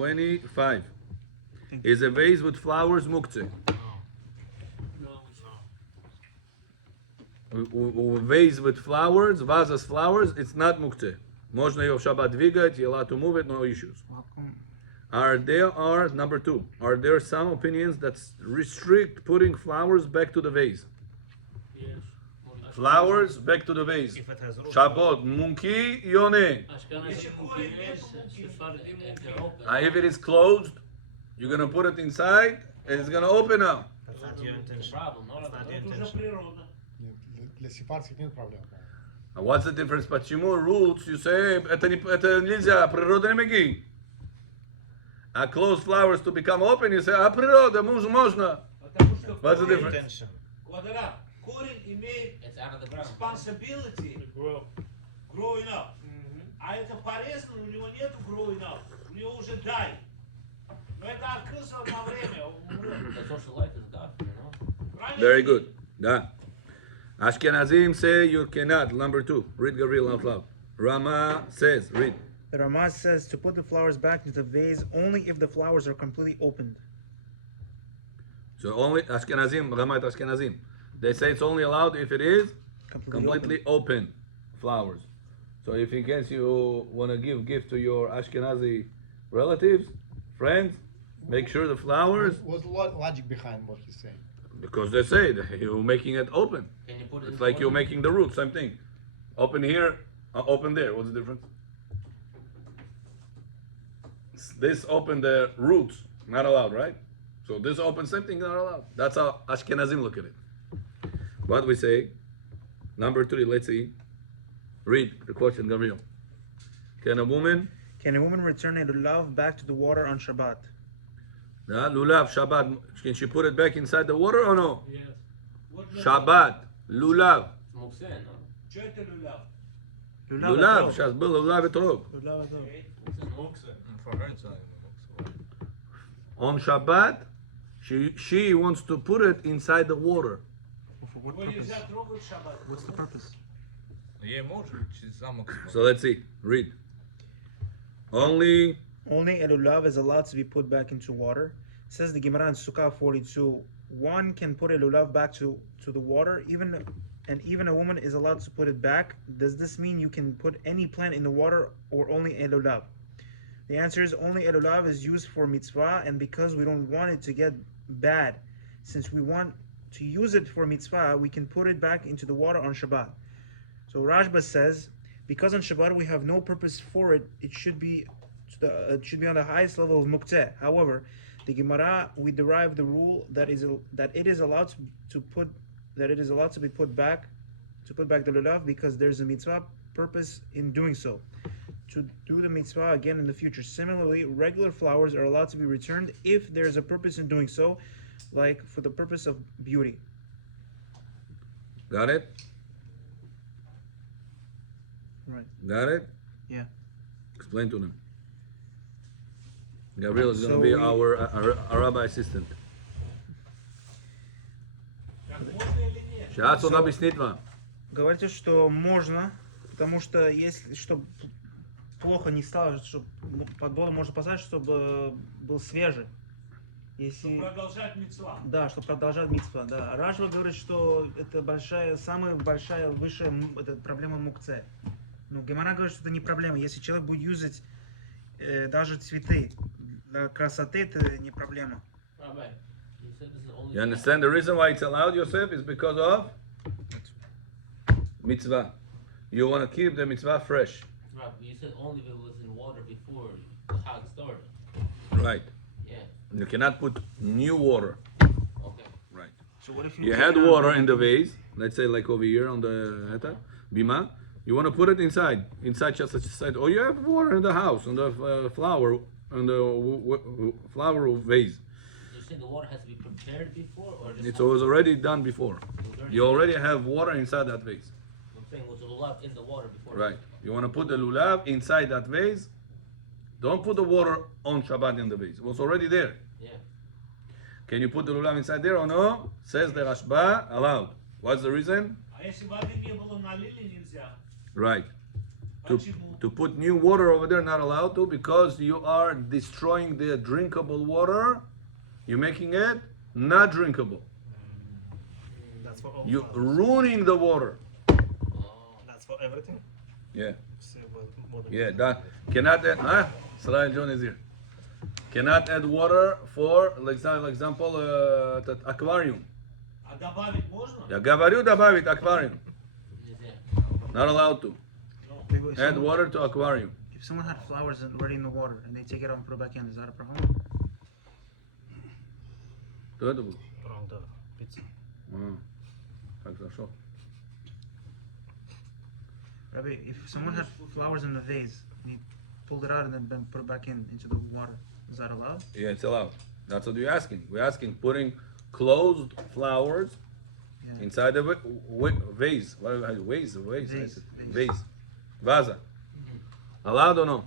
25. Is a vase with flowers muktzeh? Vase with flowers, vases flowers, it's not muktzeh. Можно ее в шаббат двигать, you're allowed to move it, no issues. Number 2, are there some opinions that restrict putting flowers back to the vase? Yes. Flowers back to the vase. If it has roots. Shabbat, munki, yone. If it is closed, you're gonna put it inside, and it's gonna open now. That's not your intention. Problem, no? That's not your Это уже intention. природа. Для сепарских нет проблем. What's the difference? Почему roots, you say, это нельзя, природа не меги. Closed flowers to become open, you say, природа, можно. Потому что What's the корень- difference? Intention. Квадрат. Корень имеет It's out of the ground. responsibility growing up. А это порезано, у него нету growing up. У него уже дай. Но это открылся на время. Он умрет. The social life is God, you know? Правильно? Very good. Да. Ashkenazim say you cannot. Number 2. Read Gabriel out loud. Rama says, read. The Ramaz says to put the flowers back into the vase only if the flowers are completely opened. So only Ashkenazim, Ramat Ashkenazim. They say it's only allowed if it is completely open flowers. So if in case you want to give gift to your Ashkenazi relatives, friends, make sure the flowers, What's the logic behind what he's saying? because they say that you're making it open. Can you put it It's in like the you're water? making the root, same thing. Open here, open there. What's the difference? This open the roots, not allowed, right? So this open, same thing, not allowed. That's how Ashkenazim look at it. What we say, number 3, let's see. Read the question, Gabriel. Can a woman, Can a woman return a lulav back to the water on Shabbat? lulav, Shabbat, can she put it back inside the water or no? Yes. Вот Shabbat, lulav. Muktzeh, no? Что это люляв? Lulav, сейчас был lulav etrog. For her time. On Shabbat, she wants to put it inside the water. For what Его purpose? нельзя трогать в шаббат. What's the purpose? Є може, чи замок. So let's see. Read. Only Only a lulav is allowed to be put back into water. Says the Gemara in Sukkah 42. One can put a lulav back to the water, even a woman is allowed to put it back. Does this mean you can put any plant in the water or only a lulav? The answer is only a lulav is used for mitzvah, and because we don't want it to get bad, since we want to use it for mitzvah, we can put it back into the water on Shabbat. So Rashba says, because on Shabbat we have no purpose for it, it should be on the highest level of mukteh. However, the Gemara, we derive the rule that it is allowed to be put back the lulav because there's a mitzvah purpose in doing so, to do the mitzvah again in the future. Similarly, regular flowers are allowed to be returned if there's a purpose in doing so, like for the purpose of beauty. got it? Right. Got it? Yeah. Explain to them. Gabriel is going So to be we- our rabbi assistant. Так можно или нет? Сейчас он объяснит вам. Говорите, что можно, потому что если чтобы плохо не стало, чтобы под воду можно поставить, чтобы был свежий. Если Продолжать митцва. да, чтобы продолжать митцва, да. Рашба говорит, что это самая большая, высшая это проблема мукце. Но Гемара говорит, что это не проблема. Если человек будет юзать даже цветы для красоты, это не проблема. Rabbi, you said this is only. You understand the reason why it's allowed, Yosef, is because of mitzvah. You want to keep the mitzvah fresh. Rabbi, you said only if it was in water before the Chag started. Right. Yeah. You cannot put new water. Okay. Right. So what if You had water in the vase, let's say like over here on the bima. You want to put it inside just such a side. Or you have water in the house, on the flower, on the flower vase. You're saying the water has to be prepared before, or just? It was already done before. You already have water inside that vase. I'm saying was the lulav in the water before? Right. You want to put the lulav inside that vase. Don't put the water on Shabbat in the vase. It was already there. Yeah. Can you put the lulav inside there or no? Says the Rashba, allowed. What's the reason? А если воды не было, налили нельзя. Right. to put new water over there, not allowed to, because you are destroying the drinkable water. You're making it not drinkable. That's for all You're flowers. ruining the water. That's for everything. Yeah. So, well, more than Yeah, that cannot add. Israel John is here. Cannot add water for, like example, aquarium. А добавить можно? Я говорю добавить аквариум. Nizam. Not allowed to. If Add someone- water to aquarium. If someone had flowers already in the water and they take it out and put it back in, is that a problem? Todo. Wrong, duh. Pizza. Так, хорошо. Rabbi, if someone had flowers in the vase and he pulled it out and then put it back into the water, is that allowed? Yeah, it's allowed. That's what you're asking. We're asking putting closed flowers Yeah. inside the vase. What vase? Vase. Vase. Vaza. Allowed or no?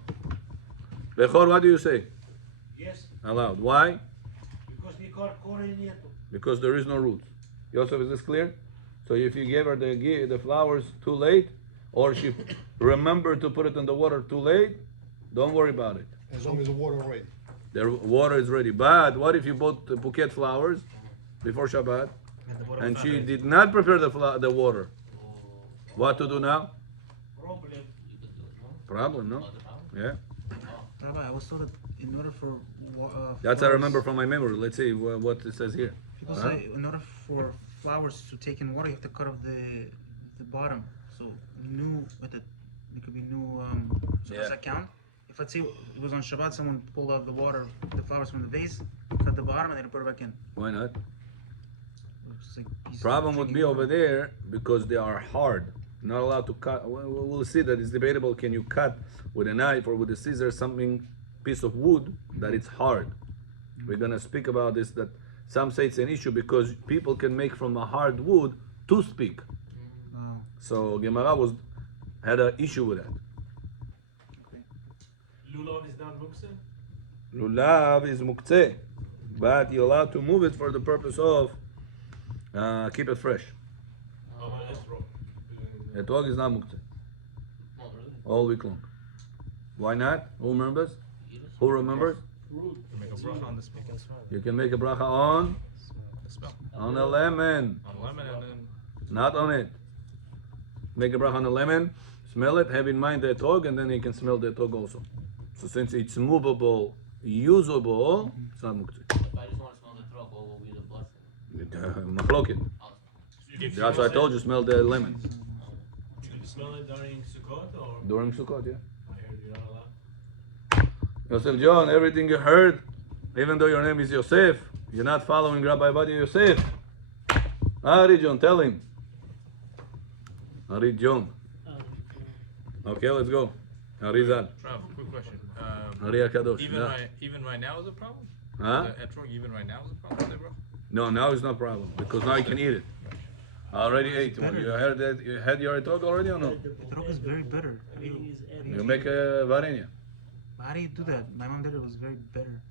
Bechor, what do you say? Yes, Allowed. Why? because никакого корня нету. Because there is no roots. Yosef, is this clear? So if you gave her the flowers too late, or she remembered to put it in the water too late, don't worry about it. As long as the water ready. The water is ready. But what if you bought the bouquet flowers before Shabbat, and she did not prepare the water? What to do now? Проблем. You could do it, no? Problem, no? Other problem? Yeah. Rabbi, I was told that in order for That's I flowers- remember from my memory. Let's see what it says here. People Huh? say in order for flowers to take in water, you have to cut off the bottom. So new with it could be new. So does Yeah. that count? If let's say it was on Shabbat, someone pulled out the water, the flowers from the vase, cut the bottom, and then put it back in. Why not? It's like pieces of Problem would drinking be over water. there because they are hard. Not allowed to cut. We'll see that it's debatable. Can you cut with a knife or with a scissors something piece of wood that it's hard? We're gonna speak about this. That some say it's an issue because people can make from a hard wood toothpick. Oh, So Gemara had an issue with that. Lulav is not mukse? Lulav is muktzeh, but you're allowed to move it for the purpose of keep it fresh. The dog is not muktzeh Oh, really? all week long. Why not? Who remembers? Eat it? Who remembers? You make a bracha on the smell. You can make a bracha on The smell. on a lemon, On lemon and then not on it. Make a bracha on a lemon, smell it, have in mind the dog, and then you can smell the dog also. So since it's movable, usable, it's not muktzeh. If I just want to smell the throat, what will be the blessing? Machloket. Awesome. That's why I told you, smell the lemon. You smell it during Sukkot or? During Sukkot, yeah. I heard you're not allowed. Yosef John, everything you heard, even though your name is Yosef, you're not following Rabbi Badi Yosef. Ari John, tell him. Ari John. Okay, let's go. Ari Zal. Trav, quick question. Ari Akadosh. Even right now is a problem? Huh? The etrog even right now is a problem, there, bro? No, now it's not a problem because now you can eat it. I already ate one. You heard that? You had your etrog already or no? The drug is very bitter. You make a varenia. How do you do that? My mom did it. It was very bitter.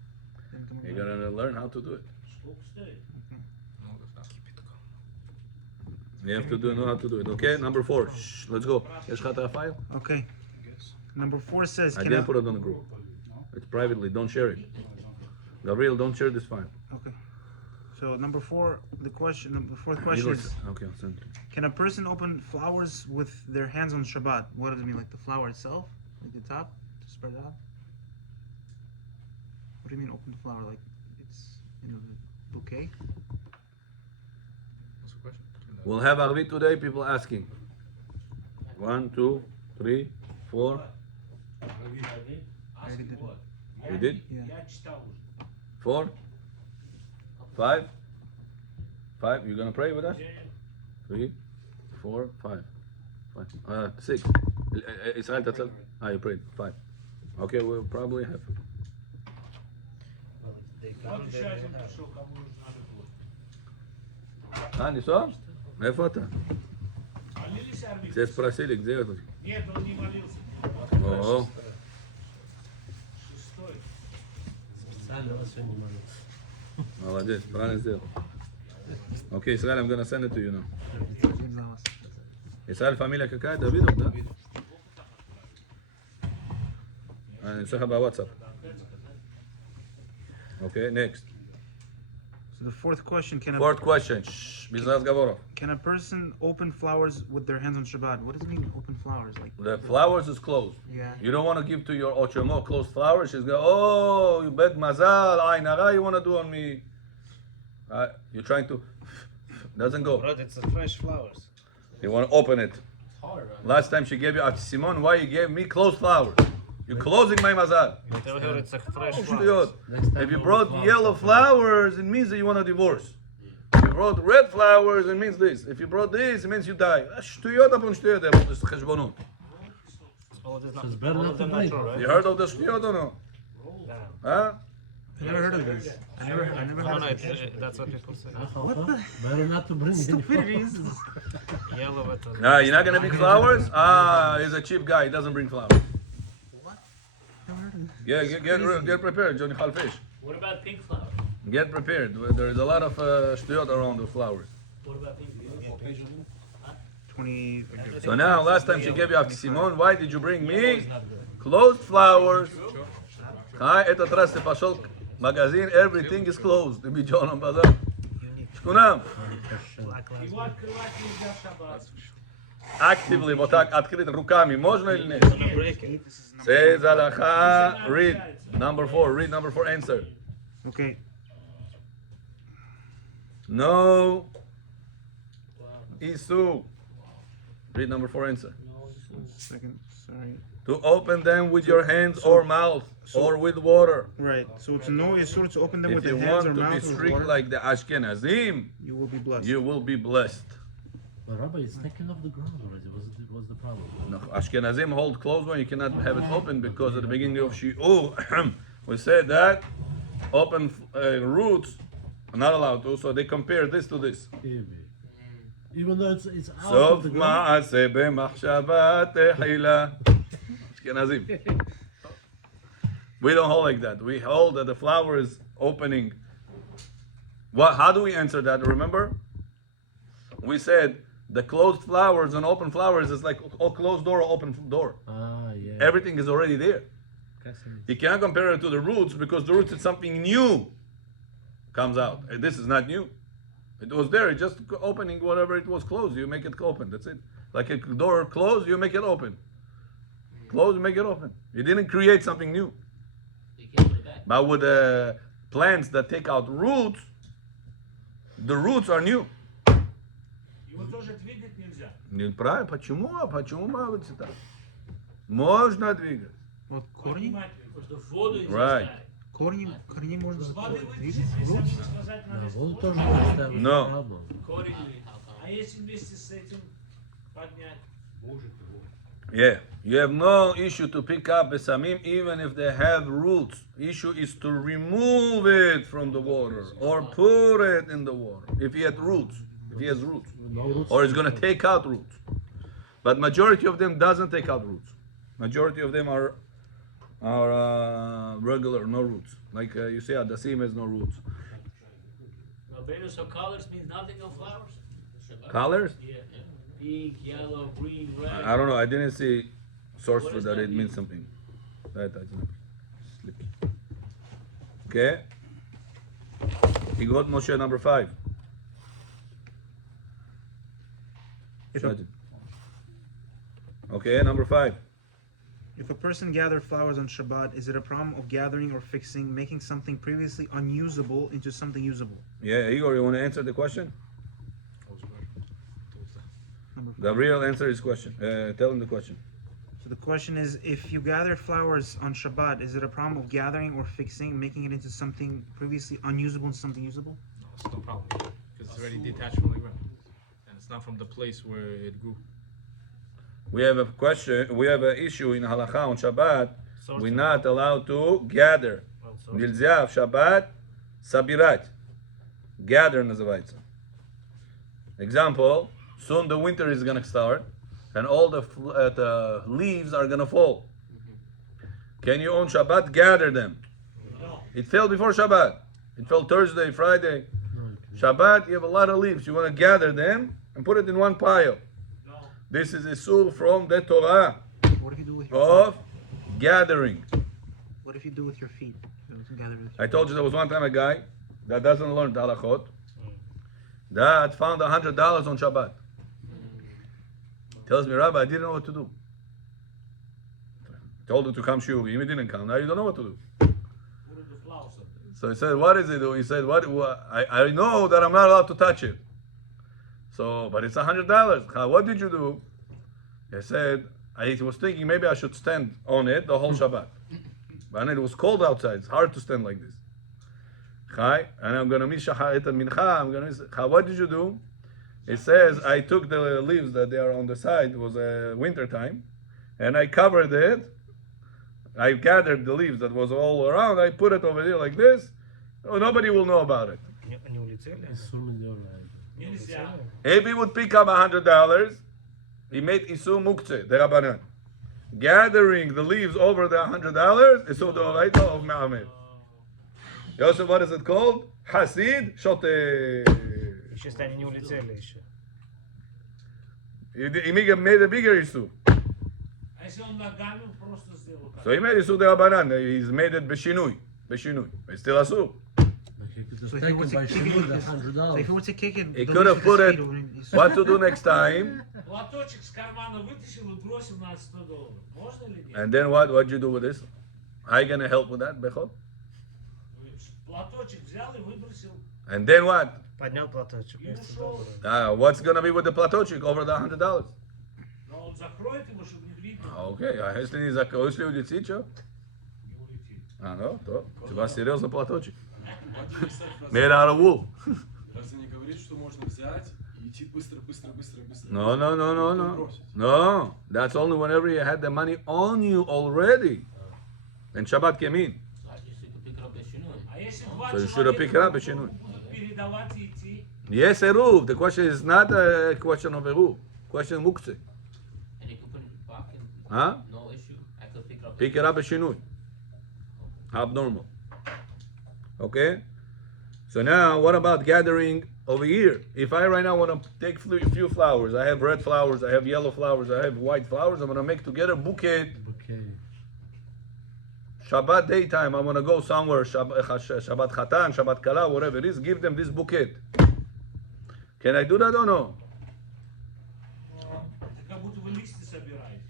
Didn't come You out. gotta learn how to do it. Сколько стоит? No, that's not. Keep it going. You have to know how to do it. Okay, number 4. Shh, let's go. יש לך את הפייל? Okay. Number 4 says, I can didn't put it on the group. It's privately. Don't share it. Gabriel, don't share this file. Okay. So number 4, the fourth You question look- is, Okay, I'll send it. can a person open flowers with their hands on Shabbat? What does it mean? Like the flower itself? Like the top? To spread out? What do you mean open the flower? Like it's, the bouquet? What's the question? We'll have Arvit today. People asking. 1, 2, 3, 4. Asking did. what? You did? Yeah. Я читал уже. 4, 5, 5. You gonna pray with us? 3, 4, 5. 6. Israel Tatzal. You prayed. 5. Okay, we'll probably have. Вот еще один пришел, кому нужно было. ניסו? מאיפה אתה? Молились, Армик? Все спросили, где это? Нет, он не молился. О, Шестой. молодец, правильно сделал. Okay, Israel, I'm gonna send it to you now. Israel, фамилия какая? Давидов, да? אני אצלך בוואטסאפ. Okay, next. So the fourth question: Fourth question. Shh, בזרז גבוה. can a person open flowers with their hands on Shabbat? What does it mean, open flowers? Like The flowers is closed. Yeah. You don't want to give to your Ochemo closed flowers. She's going, oh, you bet mazal, ayn hara, you want to do on me. You're trying to, doesn't go. But it's a fresh flowers. You want to open it. It's hard, right? Last time she gave you, Simon, why you gave me closed flowers? You're closing my mazal. Tell her it's a fresh Oh, flowers. shtuyot. If you brought yellow flowers, it means that you want a divorce. If you brought red flowers, it means this. If you brought this, it means you die. שטויות upon שטויות, this is חשבונות. All of this So it's better not to bring. natural, right? You heard of the שטויות or no? Huh? I never heard of this. I never heard No, of it's, this. that's what people say. What the? Better not to bring. Stupidities. Yellow with the... Nah, you're not gonna bring flowers? He's a cheap guy. He doesn't bring flowers. Yeah, get prepared, Johnny Khalfish. What about pink flower? Get prepared. There's a lot of shtuyot around the flowers. What about pink flower? 20. So now, last time she gave you after Simon, why did you bring me closed flowers? Это трассы пошел магазин, everything is closed. Be John on Bazar. Шкунам. Его открывать нельзя в шаббат. Actively, вот так открыть руками, можно или нет? Break it. Says Halacha, read number 4, read number 4 answer. Okay. No. Isu. Read number 4 answer. Second. Sorry. To open them with your hands or mouth or with water. Right. So it's no isur to open them with If the you hands want or to be mouth or strict water. like the Ashkenazim, You will be blessed. you will be blessed. But Rabbi, it's taken off the ground already. What's the problem? No, Ashkenazim hold closed one, you cannot have it open because at the beginning of Shi'ur, we said that open roots are not allowed to, so they compare this to this. Even though it's out סוף of the ground. מעשה במחשבה תחילה. Ashkenazim. We don't hold like that. We hold that the flower is opening. What? How do we answer that? Remember? We said the closed flowers and open flowers is like a closed door or open door. Yeah. Everything is already there. You can't compare it to the roots because the roots is something new comes out. And this is not new. It was there. It's just opening whatever it was closed. You make it open. That's it. Like a door closed, you make it open. Close, you make it open. You didn't create something new. You can't put it back. But with plants that take out roots, the roots are new. Его тоже двигать нельзя. Правильно? Почему? Почему мавится так? Можно двигать. Вот корни? Поднимать. Потому что воду нельзя Right. ставить. Корни можно Воды двигать. вытащить, если они сказать Да, надо воду использовать. тоже не ставить. No. Problem. Корень. А если вместе с этим поднять? Yeah. You have no issue to pick up besamim even if they have roots. Issue is to remove it from the water or put it in the water. If he had roots. If he has roots. No roots. Or it's going to take out roots. But majority of them doesn't take out roots. Majority of them are regular, no roots. Like you see, Adasim has no roots. Rabbeinu, so colors means nothing on flowers? Colors? Yeah. Pink, yellow, green, red. I don't know. I didn't see source for that. It means something. That I didn't slip. Okay. He got Moshe number 5. If a, Shadid. Okay, number 5. if a person gathered flowers on Shabbat, is it a problem of gathering or fixing, making something previously unusable into something usable? Yeah, Igor, you want to answer the question? Number The real answer is question. Tell him the question. So the question is, if you gather flowers on Shabbat, is it a problem of gathering or fixing, making it into something previously unusable into something usable? No, it's no problem because it's already detached from the ground, and it's not from the place where it grew. We have a question. We have an issue in halacha on Shabbat. We're not allowed to gather. Нельзя в Shabbat собирать. Gather называется. Example, soon the winter is going to start and all the leaves are going to fall. Can you on Shabbat gather them? No. It fell before Shabbat. It fell Thursday, Friday. Shabbat, you have a lot of leaves. You want to gather them and put it in one pile. No. This is a sur from the Torah What if you do with your of gathering. What if you do with your feet? You know, together with I told you there was one time a guy that doesn't learn halachot that found $100 on Shabbat. Tells me, Rabbi, I didn't know what to do. Told him to come shiur. He didn't come. Now you don't know what to do. Put the flowers on it. So he said, what is it? He said, what I know that I'm not allowed to touch it. So, but it's $100. What did you do? He said, I was thinking maybe I should stand on it the whole Shabbat. But it was cold outside. It's hard to stand like this. Chai, and I'm going to miss Shacharit and Mincha. I'm going to miss. What did you do? He says, I took the leaves that they are on the side. It was winter time. And I covered it. I gathered the leaves that was all around. I put it over here like this. Oh, nobody will know about it. Нельзя. If he would pick up $100, he made Isur Muktzeh, the Rabbanan. Gathering the leaves over the $100 is Isur D'Oraita of Me'amed. Yosef, what is it called? Hasid Shoteh. Еще стали не улетели еще. He made a bigger Isur. А если он ногами просто сделал так? So he made Isur the Rabbanan. He's made it Beshinui. It's still Asur. So if you were to kick it, so if you were to kick it, He the could leaf have with put his it. feet wouldn't be so- What to do next time? Платочек с кармана вытащил и бросил на $100. Можно или нет? And then what you do with this? How you gonna help with that, Bechol? Платочек взял и выбросил. And then what? Поднял платочек. И ушел. What's gonna be with the platochik over the $100? Но он закроет его, чтобы не видно. Okay, если не закроешь, улетит, что? Не улетит. Ну, то. У вас серьезно платочек. What do you say, Made out of wool. Разве не говорит, что можно взять и идти быстро? No. No, that's only whenever you had the money on you already. And Shabbat came in. А если два So you should have picked it up, человека Beshinui. будут передавать и идти, Yes, Eruv. The question is not a question of Eruv. Question of Muktzeh. And you can put it back in. Huh? No issue. I could pick it up. Pick it up Beshinui. Abnormal. Okay? So now, what about gathering over here? If I right now want to take a few flowers, I have red flowers, I have yellow flowers, I have white flowers, I'm going to make together a bouquet. Shabbat daytime, I'm going to go somewhere, Shabbat Chatan, Shabbat Kala, whatever it is, give them this bouquet. Can I do that or no? это как будто вы листья собираете.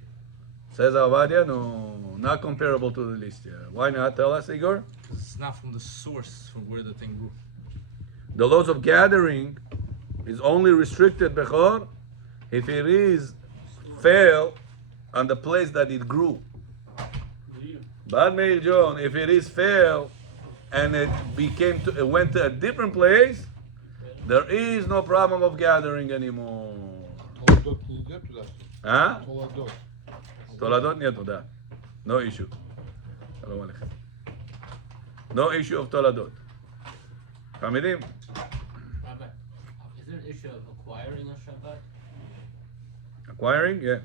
Says Avadia, no, not comparable to the list here. Why not? Tell us, Igor. It's not from the source from where the thing grew. The laws of gathering is only restricted, Bechor, if it is fell on the place that it grew. Bad Meir John, if it is fell and it went to a different place, there is no problem of gathering anymore. Толодот не идет туда? Huh? Толодот. Toladot nyetu, da. No issue. Shalom Aleichem. No issue of Toladot. Hamidim? Rabbi, is there an issue of acquiring a Shabbat? Acquiring? Yeah.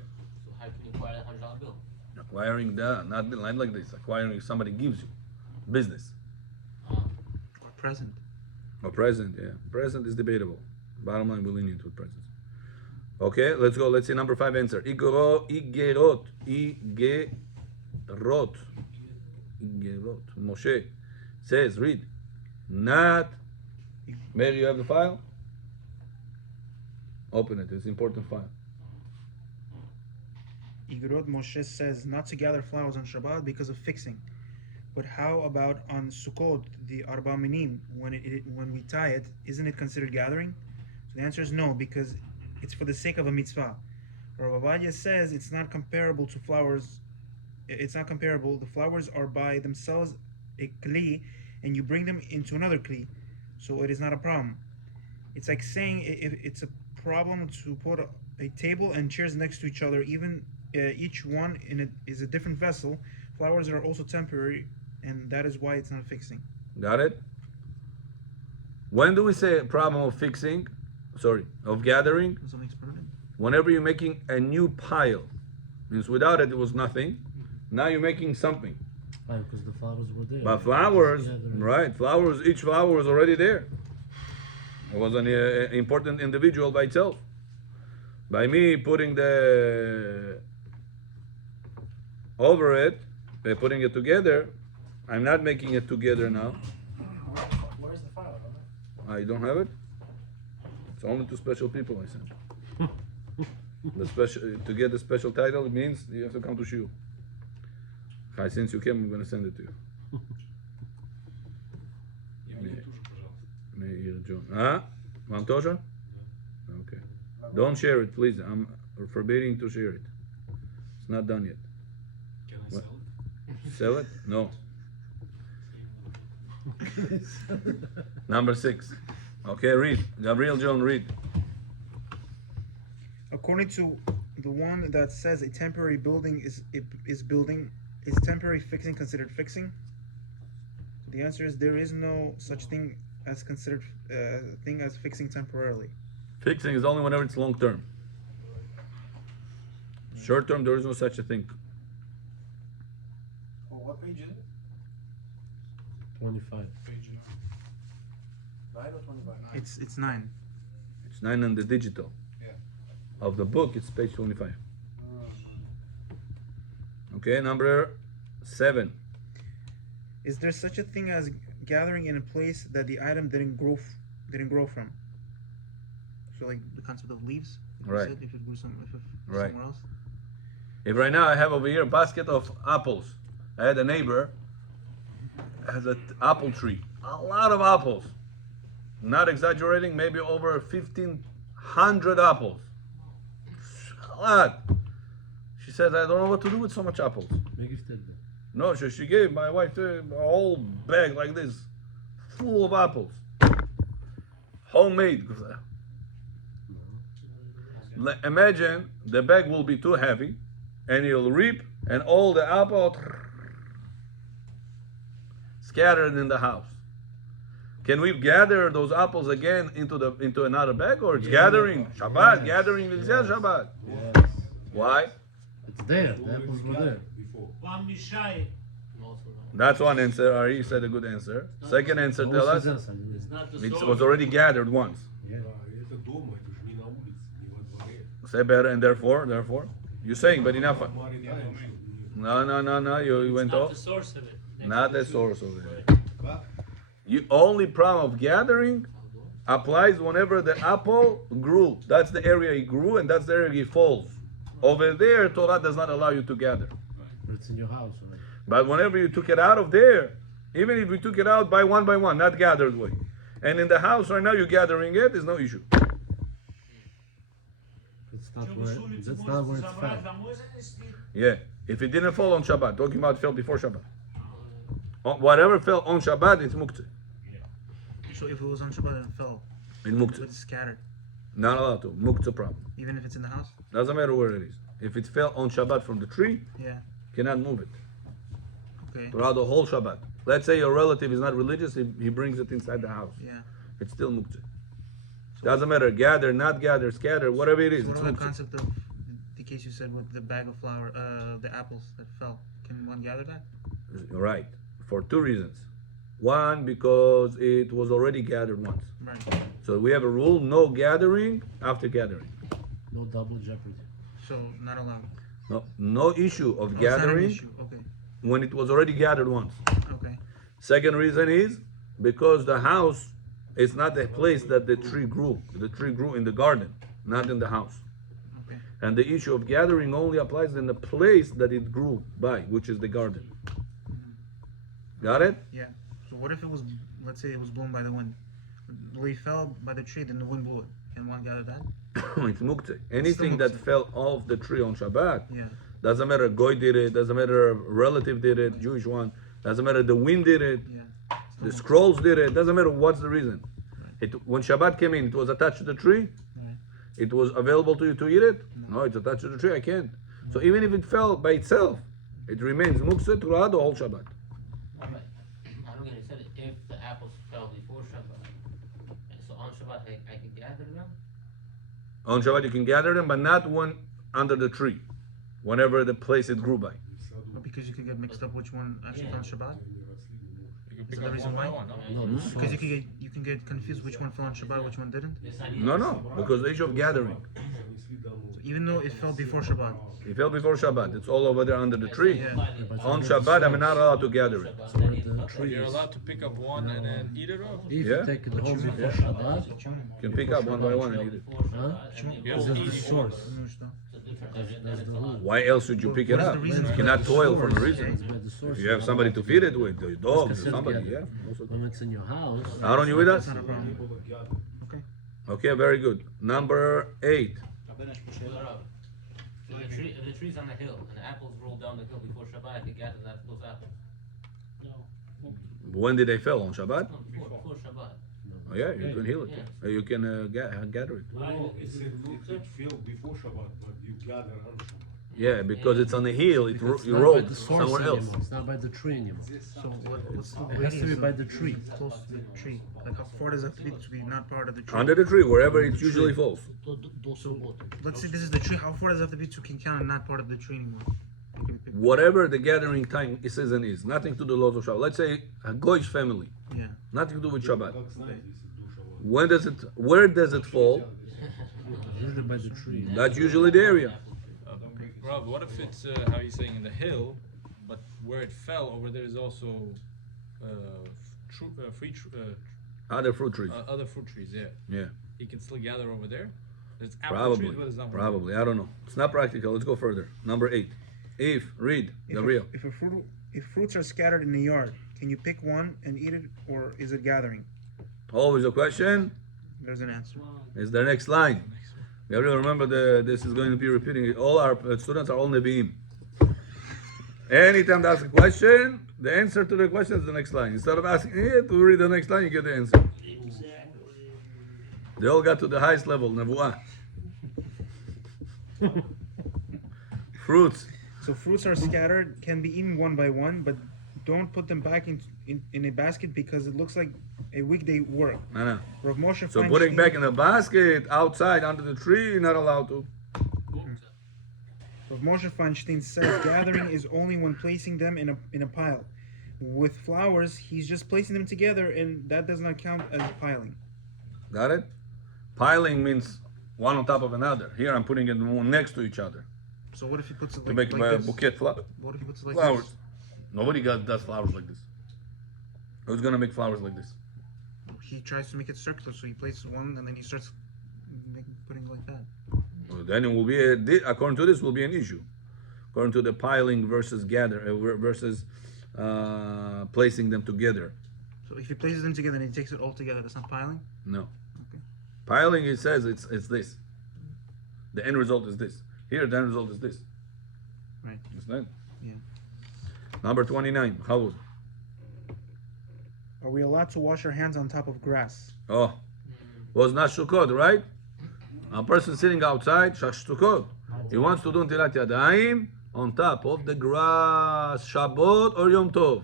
So how can you acquire a $100 bill? Acquiring, not like this. Acquiring somebody gives you. Business. Or present. Or present, yeah. Present is debatable. Bottom line, we're lenient with presents. Okay, let's go. Let's see number 5 answer. Igerot. Moshe says, read. Not. Mary, you have the file? Open it. It's an important file. Igorot Moshe says not to gather flowers on Shabbat because of fixing. But how about on Sukkot, the Arba Minim, when we tie it, isn't it considered gathering? So the answer is no, because it's for the sake of a mitzvah. Rav Ovadia says it's not comparable to flowers. It's not comparable. The flowers are by themselves a kli, and you bring them into another kli, so it is not a problem. It's like saying it's a problem to put a table and chairs next to each other, even each one is a different vessel. Flowers are also temporary, and that is why it's not fixing. Got it? When do we say a problem of fixing? Sorry, of gathering? Something's permanent. Whenever you're making a new pile. Means without it, it was nothing. Now you're making something. Right, because the flowers were there. But flowers, Yeah, they're- right? Flowers, each flower was already there. It was an important individual by itself. By me putting the over it, by putting it together, I'm not making it together now. Where's the file? I don't have it. It's only to special people I sent. The special to get the special title, it means you have to come to Shiur. Since you came, I'm going to send it to you. Meir John. Вам тоже? Okay. Don't share it, please. I'm forbidding to share it. It's not done yet. Can I What? sell Sell it? it? No. Number 6. Okay, read. Gabriel John, read. According to the one that says a temporary building is temporary fixing considered fixing? The answer is there is no such thing as considered thing as fixing temporarily. Fixing is only whenever it's long term. Short term, there is no such a thing. Oh, what page is it? 25. Page 9 or 25? It's 9. It's 9 on the digital. Yeah. Of the book, it's page 25. Okay, number 7. Is there such a thing as gathering in a place that the item didn't grow from? So like the concept of leaves. You Right. said if it grew Right. somewhere else. If right now I have over here a basket of apples, I had a neighbor has an apple tree, a lot of apples. Not exaggerating, maybe over 1,500 apples. A lot. She says, I don't know what to do with so much apples. Make it dead. No, she gave my wife a whole bag like this, full of apples. Homemade. Imagine the bag will be too heavy, and you'll reap, and all the apples scattered in the house. Can we gather those apples again into another bag, or it's gathering Shabbat? Gathering is Shabbat. Yes. Why? It's there. The apples were there. Before. Вам мешает. That's one answer. Ari said a good answer. Second answer, What tell was us. his answer? It's not the It source. was already gathered once. Yeah. Да, это дома, это же не на улице, не во дворе. Say better, and therefore. You're saying, but enough. Марин, я там что? No. You went Not off. the source of it. Not the source of it. The only problem of gathering applies whenever the apple grew. That's the area it grew, and that's the area it falls. Over there, Torah does not allow you to gather. But it's in your house, right? But whenever you took it out of there, even if you took it out by one, not gathered way, and in the house right now you're gathering it, there's no issue. It's not Что where, вы с улицы that's not where можете it's забрать, found. домой занести? Yeah, if it didn't fall on Shabbat, talking about it fell before Shabbat. Whatever fell on Shabbat, it's muktzah. So if it was on Shabbat and it fell, In but muktzah, it's scattered, not allowed to. Muktzah problem. even if it's in the house? Doesn't matter where it is. If it fell on Shabbat from the tree, Yeah. cannot move it Okay. throughout the whole Shabbat. Let's say your relative is not religious, he brings it inside the house. Yeah. It's still muktzah. Doesn't matter, gather, not gather, scatter, whatever it is, So it's what about the muktzah. concept of the case you said with the bag of flour, the apples that fell? Can one gather that? Right, for 2 reasons. One, because it was already gathered once. Right. So we have a rule, no gathering after gathering. No double jeopardy. So not allowed. No issue of Oh, it's not an gathering issue. Okay. when it was already gathered once. Okay. Second reason is because the house is not a place that the tree grew. The tree grew in the garden, not in the house. Okay. And the issue of gathering only applies in the place that it grew by, which is the garden. Got it? Yeah. So what if it was, let's say it was blown by the wind? The leaf fell by the tree, then the wind blew it. Can one gather that? It's muktzah. Anything that muktzah. fell off the tree on Shabbat, Yeah. doesn't matter Goy did it, doesn't matter relative did it, Jewish one, doesn't matter the wind did it, Yeah. the scrolls did it, doesn't matter what's the reason. When Shabbat came in, it was attached to the tree. Right. It was available to you to eat it. No, it's attached to the tree. I can't. So even if it fell by itself, it remains muktzah throughout the whole Shabbat. I don't get it. Said if the apples fell before Shabbat, and so on Shabbat I can gather them. On Shabbat you can gather them, but not one under the tree, whenever the place it grew by. But because you could get mixed up which one actually Yeah. fell on Shabbat? You can Is pick that the up reason one by why? one, no? No, Because you can get confused which one fell on Shabbat, which one didn't. Yes, I need No, because the issue of gathering. Even though it fell before Shabbat. It fell before Shabbat. It's all over there under the tree. Yeah. On Shabbat, I'm not allowed to gather it. So where the tree You're is. allowed to pick up one and then eat it off? If Yeah. you take the whole before Shabbat, You can pick up one by one and eat it. huh? Here's This the is the easy source. That's the whole. Why else should you pick it What is up? the reason You for cannot that? toil for no It's reason. where the source If you have is. somebody to feed it with, the dogs, considered somebody, gathering. yeah. When it's in your house, Aaron, you with us? That's not a problem. Okay, very good. Number 8. So if the tree's on the hill and the apples roll down the hill before Shabbat, I could gather those apples. When did they fall? On Shabbat? No, before Shabbat. Oh yeah, you can heal it. You can gather it. It fell before Shabbat, but you gather on Shabbat. Yeah, because it's on the hill, it it's you not by rolled the source somewhere else. anymore. It's not by the tree anymore. So what's the It has to be radius by of the tree. close to the tree? Like how far does it have to be not part of the tree? Under the tree, wherever it usually falls. So let's say this is the tree. How far does it have to be to can count and not part of the tree anymore? Whatever the gathering time season is, nothing to do with laws of Shabbat. Let's say a Goyish family, Yeah. nothing to do with Shabbat. Where does it fall? Usually by the tree. That's usually the area. Rob, what if it's, how you saying, in the hill, but where it fell over there is also Other fruit trees. other fruit trees, yeah. Yeah, He can still gather over there? There's apple probably. trees, but it's not Probably. I don't know. It's not practical. Let's go further. Number 8. Read the real. If fruits are scattered in the yard, can you pick one and eat it, or is it gathering? Always a question. There's an answer. Is the next line. You have to remember this is going to be repeating. All our students are all Nevi'im. Anytime they ask a question, the answer to the question is the next line. Instead of asking to read the next line, you get the answer. They all got to the highest level, Nevuah. Fruits. So fruits are scattered, can be eaten one by one, but don't put them back in a basket because it looks like a weekday work. I know. Rav Moshe So putting back in the basket, outside, under the tree, you're not allowed to. Rav Moshe Feinstein says gathering is only when placing them in a pile. With flowers, he's just placing them together, and that does not count as piling. Got it? Piling means one on top of another. Here I'm putting it one next to each other So what if he puts it to like, make like a this? bouquet What if he puts it like flowers. this? Nobody does flowers like this. Who's gonna make flowers like this? He tries to make it circular, so he places one and then he starts putting it like that. Well, then it will be according to this will be an issue. According to the piling versus versus placing them together. So if he places them together and he takes it all together, that's not piling? No. Okay. Piling, it says it's this. The end result is this. Here, the end result is this. Right. Understand? Yeah. Number 29. How? Are we allowed to wash our hands on top of grass? Oh, was not Sukkot, right? A person sitting outside, Sukkot. He wants to do Netilat Yadayim on top of the grass, Shabbat or Yom Tov.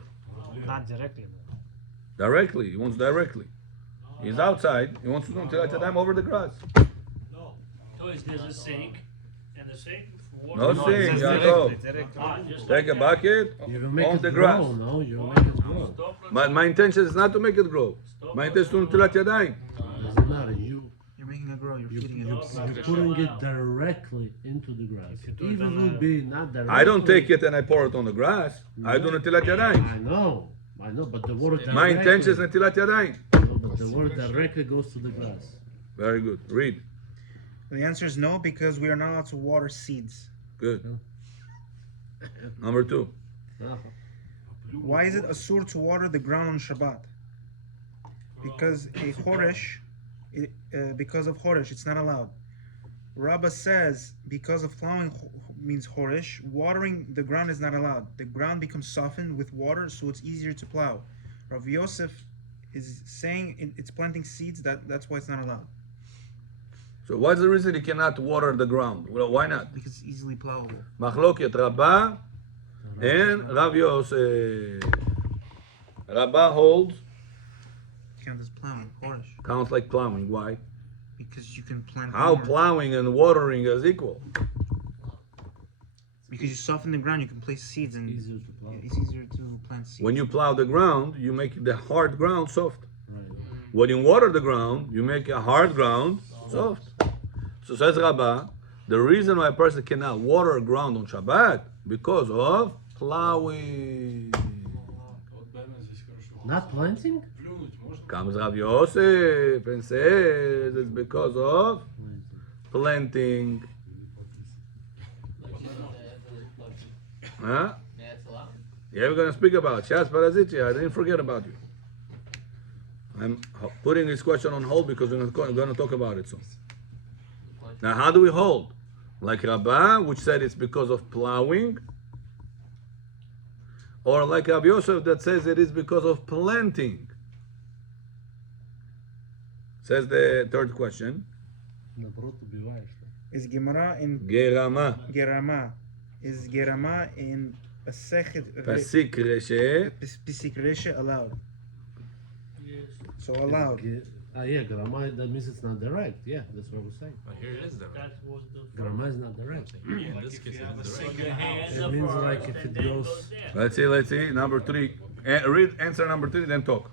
Not directly. Directly, he wants directly. He's outside, he wants to do Netilat Yadayim over the grass. No. So there's a sink, and the sink. No sink, Yaakov. Just Take a bucket You will make on it the grow, grass. no? You will make it grow. But my intention is not to make it grow. My intention is to Netilat Yadayim. Doesn't matter. You're making it grow, you're You're feeding it. putting it directly into the grass. Even it would be not directly. I don't take it and I pour it on the grass. I do Netilat Yadayim. I know, but the water directly. My intention is Netilat Yadayim. No, but the water directly goes to the grass. Very good. Read. The answer is no, because we are not allowed to water seeds. Good. Number 2. Why is it asur to water the ground on Shabbat? Because because of Choresh, it's not allowed. Rabbah says because of plowing means Choresh, watering the ground is not allowed. The ground becomes softened with water, so it's easier to plow. Rav Yosef is saying it's planting seeds, that's why it's not allowed. So what's the reason you cannot water the ground? Well, why not? Because it's easily plowable. Machloket Rabbah and Rav Yosef. Rabbah holds Count as plowing, Choresh. counts like plowing. Why? Because you can plant How more. plowing and watering is equal? Because you soften the ground, you can place seeds and Easier to plow. it's easier to plant seeds. When you plow the ground, you make the hard ground soft. Right. When you water the ground, you make a hard ground soft. So says Rabbah, The reason why a person cannot water ground on Shabbat because of plowing. Вот Бэмэн здесь хорошо. Not planting? Плюнуть можно? Comes Rabbi Yosef and says it's because of planting. Huh? That's allowed. Yeah, we're going to speak about Shas Paraziti. I didn't forget about you. I'm putting this question on hold because we're going to talk about it soon. Now, how do we hold? Like Rabbah, which said it's because of plowing, or like Rabbi Yosef that says it is because of planting? Says the third question. Наоборот, убиваешь. Is Gemara in Gerama. Gerama? Is Gerama in Pasik Pasik Reshe. Reshe allowed? So allowed. Yeah, grama, that means it's not direct. Yeah, that's what we're saying. But here it is direct. That was the Grama is not direct. In this case, it is direct. your hands It up means first, like if and it then goes- there. Let's see. Number 3. Read answer number 3, then talk.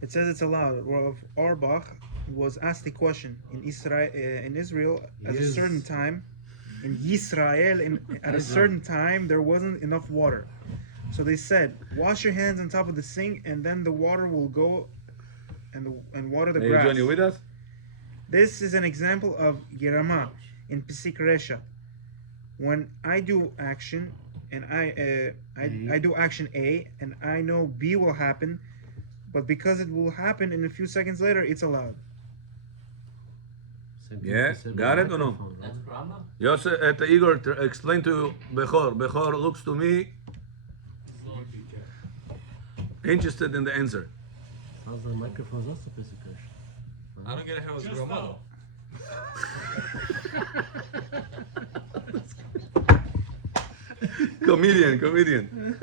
It says it's allowed. Rav Auerbach was asked a question in Israel at a Yes. certain time. In Yisrael, at a certain time, there wasn't enough water. So they said, wash your hands on top of the sink, and then the water will go and water the Hey, grass. John, you with us? This is an example of Gerama in Pesik Resha. When I do action, and I do action A, and I know B will happen, but because it will happen in a few seconds later, it's allowed. Same thing Yeah, we said got with it or no? microphone, right? That's grama. Yosef, Igor, explain to Bechor. Bechor looks to me interested in the answer. Sounds like microphone's also physical. I don't get how it's Just grandma. now. Comedian.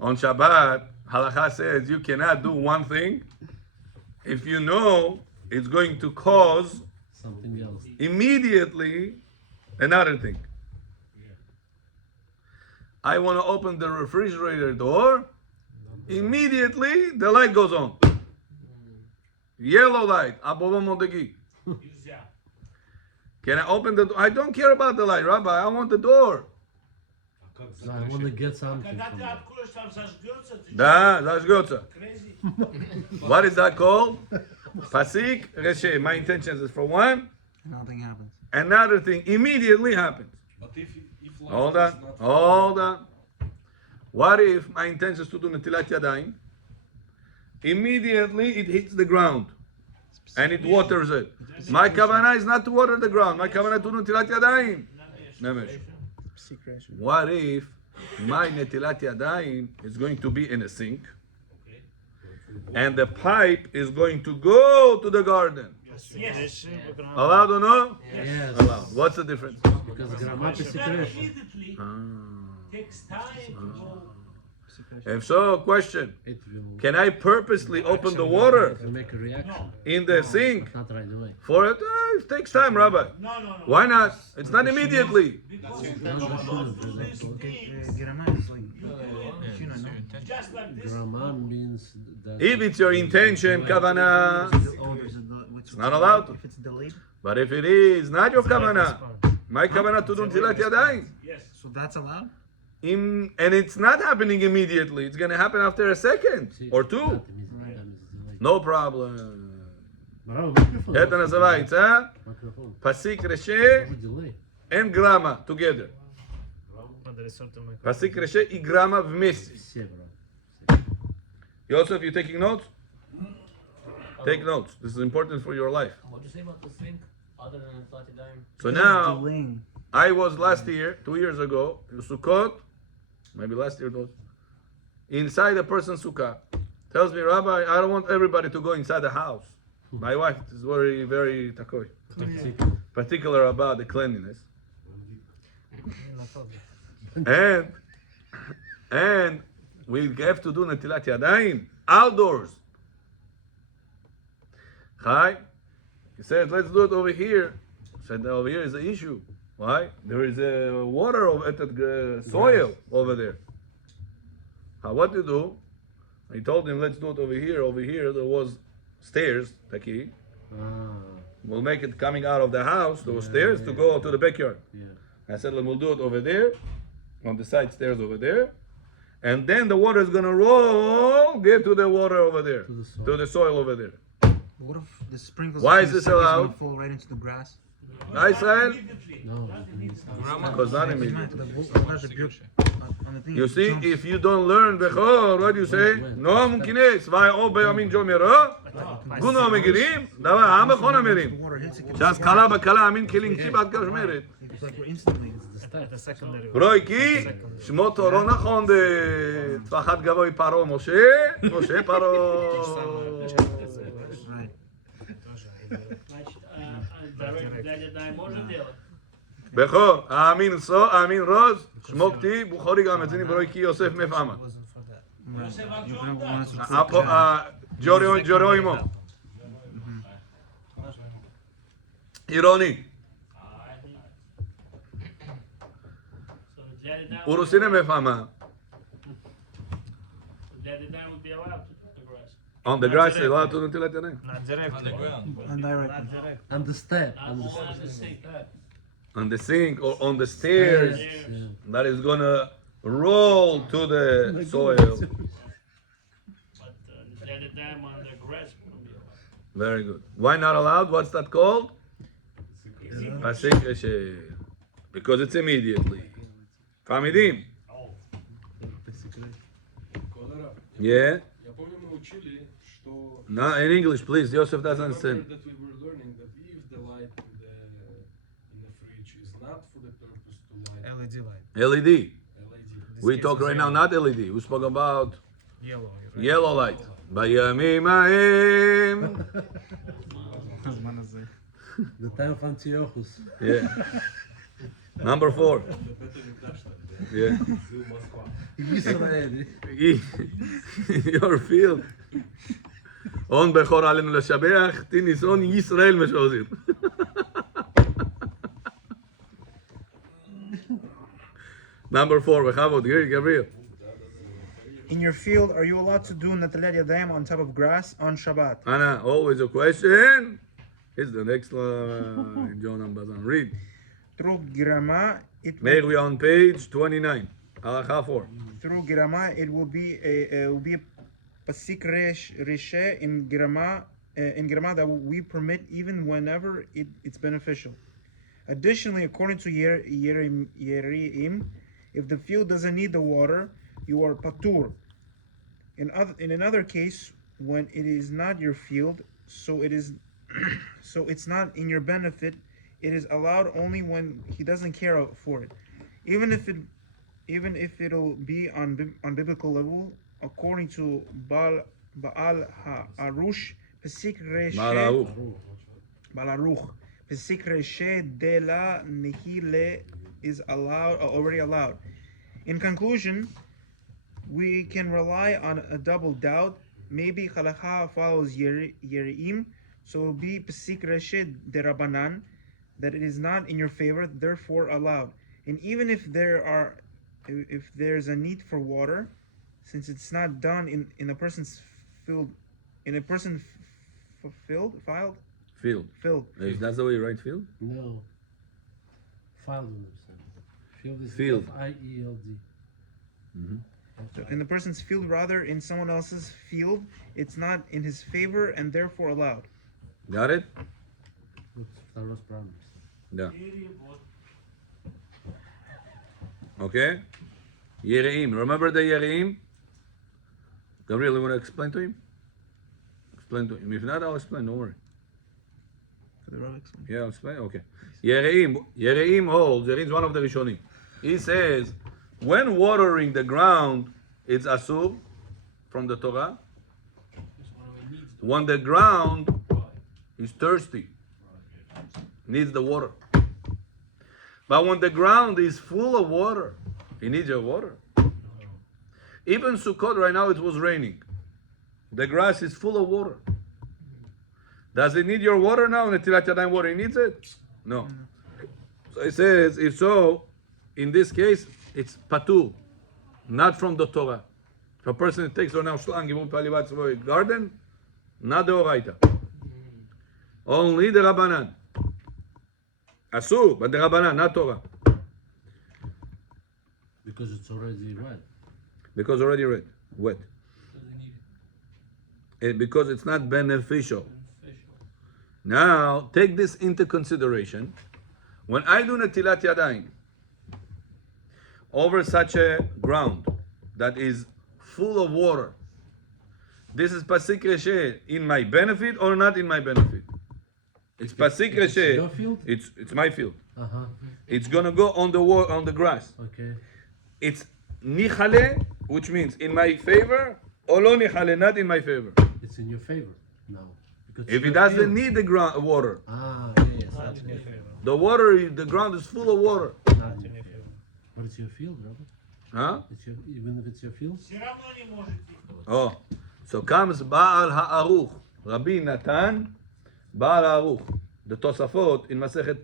On Shabbat, Halakha says you cannot do one thing if you know it's going to cause Something else. immediately another thing. I want to open the refrigerator door. Immediately the light goes on. Yellow light. Abova Mondegi. Нельзя. Can I open the door? I don't care about the light, Rabbi. I want the door. So I want to get something Когда from ты that. откроешь, там зажгется, ты Da, zashgotza. crazy. What is that called? Pasik reshe. My intention is for one. Nothing happens. Another thing immediately happens. But if light Hold is on. not Hold on. What if my intention is to do netilat yadayim? Immediately it hits the ground and it waters it. My kavanah is not to water the ground. My kavanah to do netilat yadayim. Nemesh. Pesik Resha. What if my netilat yadayim is going to be in a sink and the pipe is going to go to the garden? Yes. Allowed or no? Yes. Allowed. What's the difference? Because grama That physical. immediately takes time to go. If so, question. It will, Can I purposely open the water it will make a reaction. in the sink Not right away. for it? It takes time, Rabbi. No. Why not? It's not immediately. Because No, you no, don't no, do no, these no, things Gerama is like just like this. Grama means that. If it's your intention, kavanah, it's not allowed. If it's delayed, but if it is not your kavanah, my kavanah to do netilat yadayim, Yes. so that's allowed. and it's not happening immediately. It's going to happen after a second See, or two. that means- that means delayed. No problem. Bravo, microphone. Это называется Microphone. pasik reshe No delay. and grama together. Pasik reshe и grama вместе. Все, bro. Yosef, you taking notes? Take notes. This is important for your life. What'd you say about the sink? Other than the flat dime? So now, Delaying. I was last year, 2 years ago, in Sukkot, maybe last year it was, inside a person's sukkah. Tells me, Rabbi, I don't want everybody to go inside the house. My wife is very, very takoi, particular about the cleanliness. And we have to do netilat yadayim outdoors. Chai, he said, let's do it over here. Said over here is the issue. Why? There is water at the soil over there. What to do? I told him, let's do it over here. Over here there was stairs, taki, We'll make it coming out of the house, those stairs, to go to the backyard. Yeah. I said, we'll do it over there, on the side stairs over there. And then the water is gonna roll, get to the water over there, to the soil over there. What if the sprinkles Why of is the this city gonna allowed? fall right into the grass? Right, Israel? No, Because not immediately. You see, if you don't learn Bechor, what do you say? No mumkine, zwei או בימין ג'ו מרא, גונו המגירים, דבר העם בכל המרים. שאז קלה בקלה אמין כלינקי בעד קשמרת. It's like we're instantly. The secondary. רואי כי שמו תורו נכון בטווח אחד גבוה פרעה משה, משה פרעה. Right. Дядя Дай может делать? בכור, האמין רוז, שמו כתיב, בוכורי גם את זה נברואי כי יוסף מפעמה. Você vai You're gonna jogar. want us to ג'ורו עמו. אירוני, So Daddy Дай הוא רוסינם מפעמה. Daddy Дай would be allowed to cut the grass. On the grass, לא תנו נטילת ידיים. Not direct. Undirected. And the step. And the On the sink. On the sink or on the stairs, Yeah. that is gonna roll to the soil. But Daddy Дай on the grass wouldn't be allowed. Very good. Why not allowed? What's that called? Because it's immediately. Famidim? Колора. Yeah? Я помню, мы учили, что No, in English, please. Joseph doesn't remember understand. that we were learning that if the light in the fridge is not for the purpose to light LED light. LED. LED, We talk right now not LED. We spoke about Yellow. yellow light. בימים ההם. The time of Antiochus. Yeah. Number 4. Yeah. Israeli. Your field. On בכור עלינו לשבח, תניסון ישראל משוזים. Number 4, בכבוד, Gabriel. In your field, are you allowed to do natalet yadayim on top of grass on Shabbat? Anna, always a question. Here's the next line. John Ambazan. Read. Through girama, May we on page 29. Halacha 4. through girama, it will be a pasik reshe in girama that we permit even whenever it's beneficial. Additionally, according to Yereim, if the field doesn't need the water, you are patur. In another case, when it is not your field, so it's not in your benefit, it is allowed only when he doesn't care for it, even if it'll be on biblical level, according to Baal Ha'arush Pesik Reshe Balaruch Pesik Reshe de la Nihile is already allowed. In conclusion, we can rely on a double doubt. Maybe Chalacha follows Yereim, so it will be Pesik Reshe de Rabbanan, that it is not in your favor, therefore allowed. And even if there's a need for water, since it's not done in a person's field, Field. That's the way you write field? No. Field. Field is Field. F-I-E-L-D. in the person's field, rather in someone else's field, it's not in his favor and therefore allowed. Got it? Taros Brothers. Yeah. Okay? Yereim. Remember the Yereim? Gabriel, you want to explain to him? Explain to him. If not, I'll explain. Don't worry. Yeah, I'll explain. Okay. Yereim holds. Yereim is one of the Rishonim. He says, when watering the ground, it's asur from the Torah. When the ground is thirsty, needs the water. But when the ground is full of water, it needs your water. Even Sukkot right now, it was raining. The grass is full of water. Does it need your water now? Netilat Yadayim water, it needs it? No. So it says, if so, in this case, it's patur, not from the Torah. If a person takes right now shlang, give him palivat garden, not the oraita. Only the Rabbanan. Asur, but the Rabbanan, not Torah. Because it's already red. Because already red, wet. And because it's not beneficial. Now, take this into consideration. When I do Netilat Yadayim over such a ground that is full of water, this is Pasik Reshe in my benefit or not in my benefit? It's Pasik It's your Reshe. field? It's my field. Uh-huh. It's gonna go on the grass. Okay. It's Nichale, which means in my favor, or lo Nichale, not in my favor. It's in your favor now. Because If it's it your doesn't field. need the ground water, Yes, that's in your favor. the water, the ground is full of water. Not in your favor. But it's your field, Robert. Huh? It's your, even if it's your field. Все равно не можете. Oh, so comes Baal Ha'aruch, Rabbi Natan, Baal Ha'aruch. The Tosafot in Masechet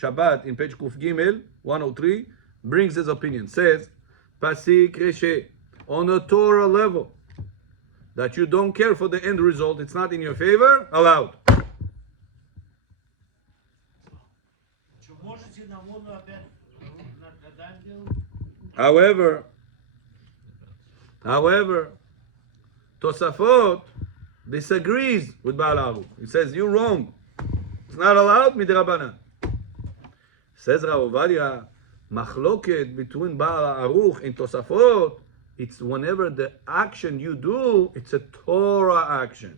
Shabbat in page Kuf Gimel 103 brings his opinion. Says, Pasik Reshe, on a Torah level, that you don't care for the end result, it's not in your favor, allowed. Что можете на воду опять надаем делать? However, Tosafot disagrees with Baal Ha'aruch. He says, you're wrong. It's not allowed, midrabanan. Says Rav Ovadia, machloket between Baal Ha'aruch and Tosafot, it's whenever the action you do, it's a Torah action.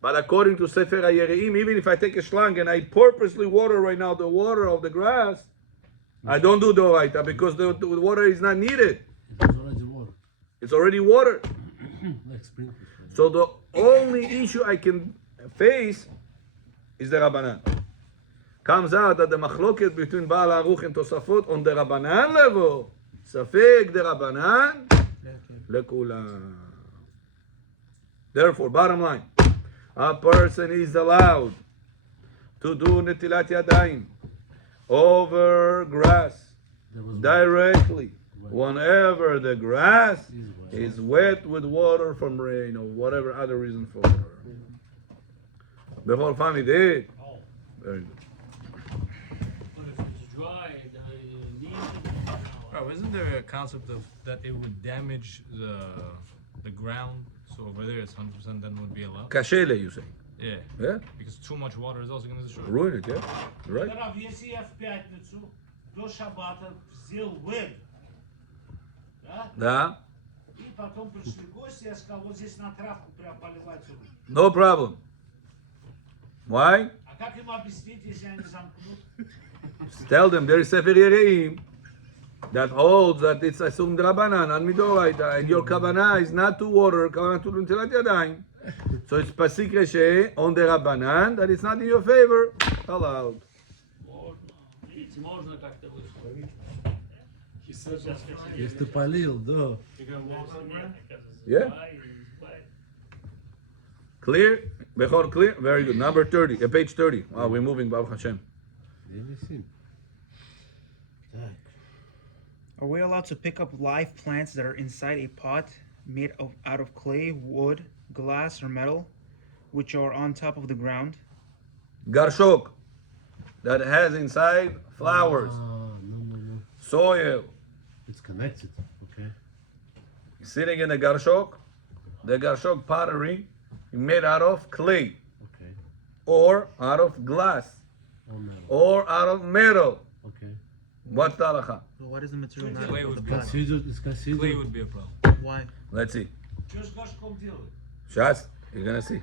But according to Sefer HaYereim, even if I take a shlang and I purposely water right now the water of the grass, I don't do Doraita because the water is not needed. It's already water. It's already water. Like sprinklers. So the only issue I can face is the Rabbanan. Comes out that the machloket between Baal Ha'aruch and Tosafot on the Rabbanan level, Safek the Rabbanan, Lekula. Therefore, bottom line, a person is allowed to do Netilat Yadayim over grass directly whenever the grass is wet with water from rain or whatever other reason for water. The whole family did. Very good. But if it's dry, the leaves. Oh, isn't there a concept of that it would damage the ground? So over there it's 100% then would be allowed? Kashele, you say? Yeah. Yeah? Because too much water is also going to destroy it. Ruin it, yeah? Right? Рав, если я в пятницу до шаббата взял вэль, да, Да? и потом пришли гости, я сказал, вот здесь на травку прям поливать его. No problem. Why? А как им объяснить, если они замкнут? Tell them there is Sefer Yereim that holds that it's Asum Drabanan and Midoraita, and your Kavanah is not to water, Kavanah to Netilat Yadayim. So it's Pasik Reshe on the Rabbanan that it's not in your favor. Allowed. Видите, можно как-то вышло. He said that Если полил, да. Yeah? Clear? Bechor clear? Very good. Number 30, page 30. Wow, we're moving, Baruch Hashem. Are we allowed to pick up live plants that are inside a pot made out of clay, wood, glass, or metal, which are on top of the ground? Garshok, that has inside flowers, No. soil. It's connected. Okay. Sitting in a Garshok, the Garshok pottery made out of clay, Okay. or out of glass, Or metal. or out of metal. Okay. What's the halacha? Well, what is the material matter Clay of would the be pot? It's considered. Clay would be a problem. Why? Let's see. Что с горшком делать? Shas, you're gonna see.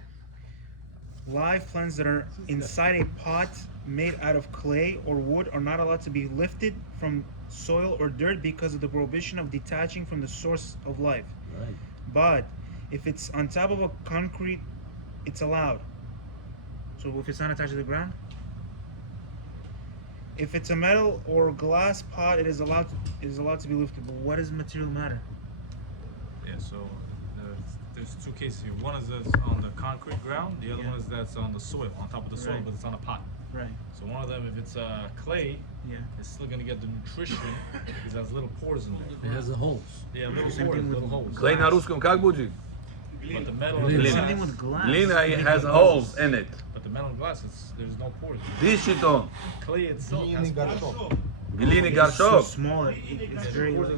Live plants that are inside a pot made out of clay or wood are not allowed to be lifted from soil or dirt because of the prohibition of detaching from the source of life. Right. But if it's on top of a concrete, it's allowed. So if it's not attached to the ground? If it's a metal or glass pot, it is allowed to be lifted. But what does material matter? Yeah, so there's two cases here. One is that's on the concrete ground. The other Yeah. one is that's on the soil, on top of the soil, Right. but it's on a pot. Right. So one of them, if it's clay, Yeah. it's still gonna get the nutrition because it has little pores in there. It has the holes. Yeah, little Same pores, thing with little holes. Clay na ruskom kak budzi? But the metal Glina. and the Same glass, thing with glass. Glina has holes in it. but the metal glass, there's no pores. This shiton. Clay itself Glini has garshok. Glini It's so garshok. small. It's very. Like,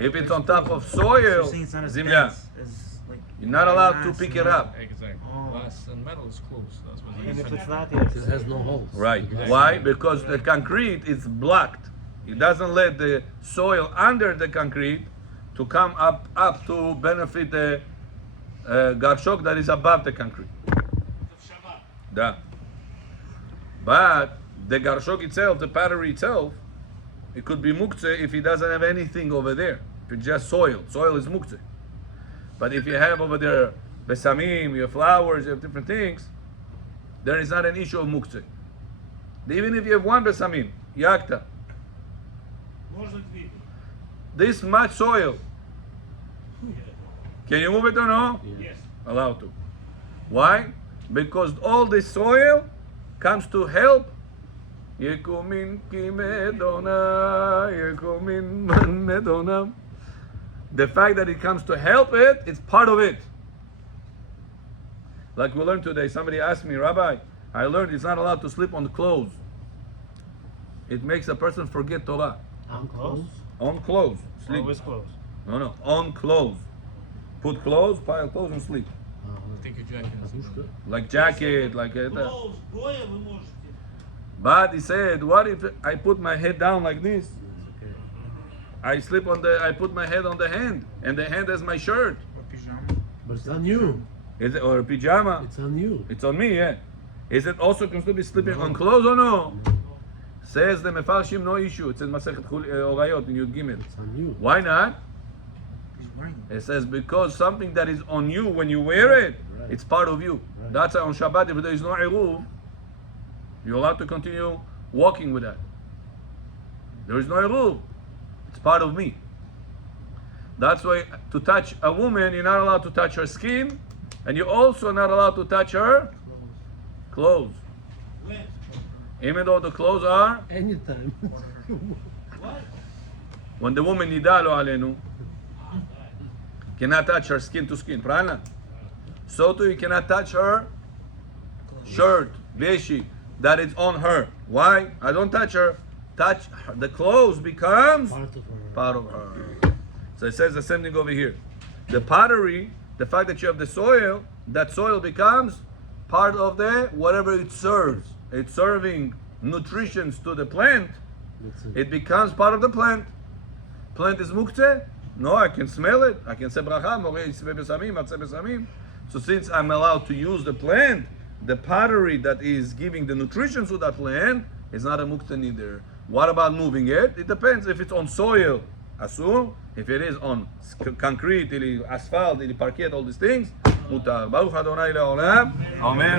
If it's on top of so soil, you're saying it's not as zimya, dense as like. you're not allowed to glass pick and it up. Exactly. Oh. Glass and metal is close. That's what And he if said. it's not, yes. It has no holes. Right. Why? Because the concrete is blocked. It doesn't let the soil under the concrete to come up to benefit the garshok that is above the concrete. Shabbat. Da. But the garshok itself, the pottery itself, it could be muktzeh if it doesn't have anything over there. If it's just soil, soil is muktzeh. But if you have over there besamim, you have flowers, you have different things, there is not an issue of muktzeh. Even if you have one besamim, yakta, Можно двигать. this much soil, can you move it or no? Yes. Allowed to. Why? Because all this soil comes to help. Yekumin kimedona, yekumin manedona. The fact that it comes to help it, it's part of it. Like we learned today, somebody asked me, Rabbi, I learned it's not allowed to sleep on the clothes. It makes a person forget Torah. On clothes. On clothes. Sleep. Always close. No, on clothes. Put clothes, pile clothes and sleep. Take your jacket and sleep. Like jacket, like that. Close, гоя вы можете. But he said, what if I put my head down like this? I put my head on the hand, and the hand has my shirt. Or pajama. But it's on you. Is it, or a pajama? It's on you. It's on me, yeah. Is it also considered to be sleeping on clothes or no? Says the Mefarshim, no issue. It says Masechet Orayot in Yud Gimel. It's on you. Why not? He's wearing it. It says because something that is on you when you wear it, Right. it's part of you. Right. That's why on Shabbat, if there is no eruv, you're allowed to continue walking with that. There is no eruv. It's part of me. That's why to touch a woman, you're not allowed to touch her skin, and you're also not allowed to touch her clothes. When? Even though the clothes are, Anytime. What? when the woman nida lo alenu, cannot touch her skin to skin. Правильно? So too, you cannot touch her shirt, veshi, that is on her. Why? I don't touch her. Touch her. The clothes becomes Part of her. part of her. So it says the same thing over here. The pottery, the fact that you have the soil, that soil becomes part of the whatever it serves. It's serving nutritions to the plant. That's it. It becomes part of the plant. Plant is muktzeh? No, I can smell it. I can say bracha, moreh yitzveh besamim, atzeh besamim. So since I'm allowed to use the plant, the pottery that is giving the nutrition to that plant is not a muktzeh neither. What about moving it? It depends. If it's on soil, asur. If it is on concrete, asphalt, parquet, all these things, mutar. Baruch Adonai le'olam. Amen.